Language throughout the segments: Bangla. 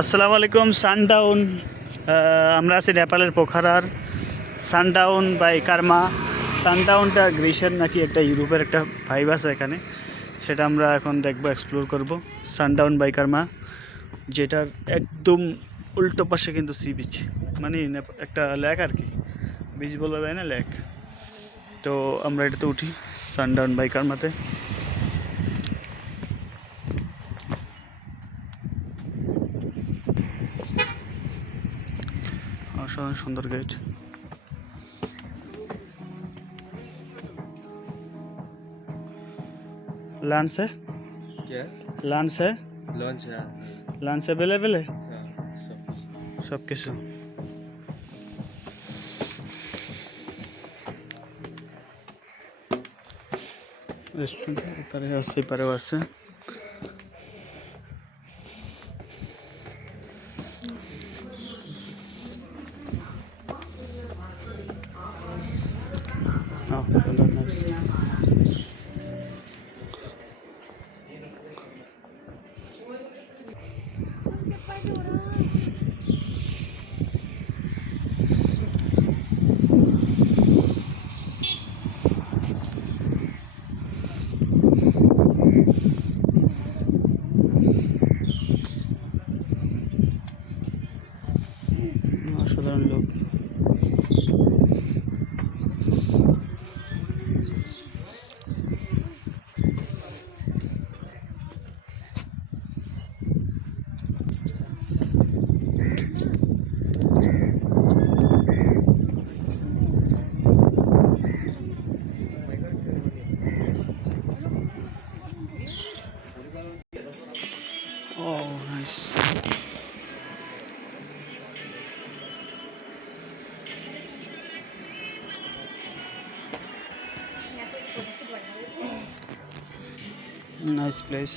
আসসালামু আলাইকুম। সানডাউন, আমরা আছি নেপালের পোখারার। Sundown by Karma. সানডাউনটা গ্রিসের নাকি একটা ইউরোপের একটা ভাইব আছে এখানে, সেটা আমরা এখন দেখবো, এক্সপ্লোর করব। সানডাউন বাই কার্মা, যেটার একদম উল্টো পাশে কিন্তু সি বিচ, মানে একটা লেক আর কি, বিচ বলা যায় না, লেক। তো আমরা এটাতে উঠি, সানডাউন বাই কার্মাতে। অসাধারণ সুন্দর গেট। लंच है? क्या? लंच है? लॉन्च है। लंच अवेलेबल है? हाँ, सब কিছু। রেস্টুরেন্ট এপারে আছে, এপারেও আছে। সুন্দর, নাইস। অসাধারণ লোক। ও নাইস। Nice place.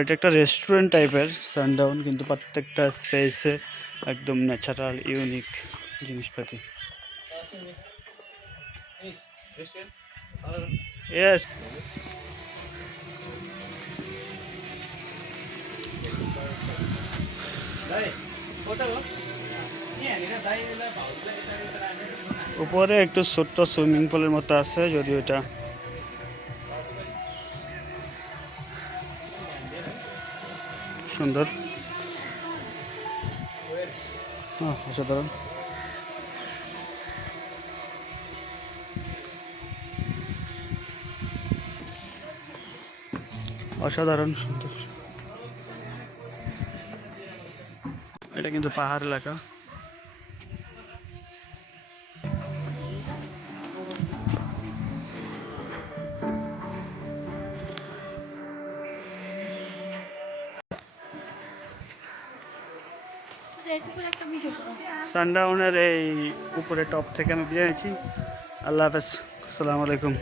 এটা একটা রেস্টুরেন্ট টাইপের সানডাউন, কিন্তু প্রত্যেকটা স্পেসে একদম ন্যাচারাল ইউনিক জিনিসপাতি। ইয়েস। উপরে একটু ছোট্ট সুইমিং পুলের মতো আছে, যদিও এটা সুন্দর। অসাধারণ। অসাধারণ সুন্দর। এটা কিন্তু পাহাড় এলাকা। সানডাউনের এই উপরে টপ থেকে আমি বিদায় নিচ্ছি। আল্লাহ হাফেজ, আসসালামু আলাইকুম।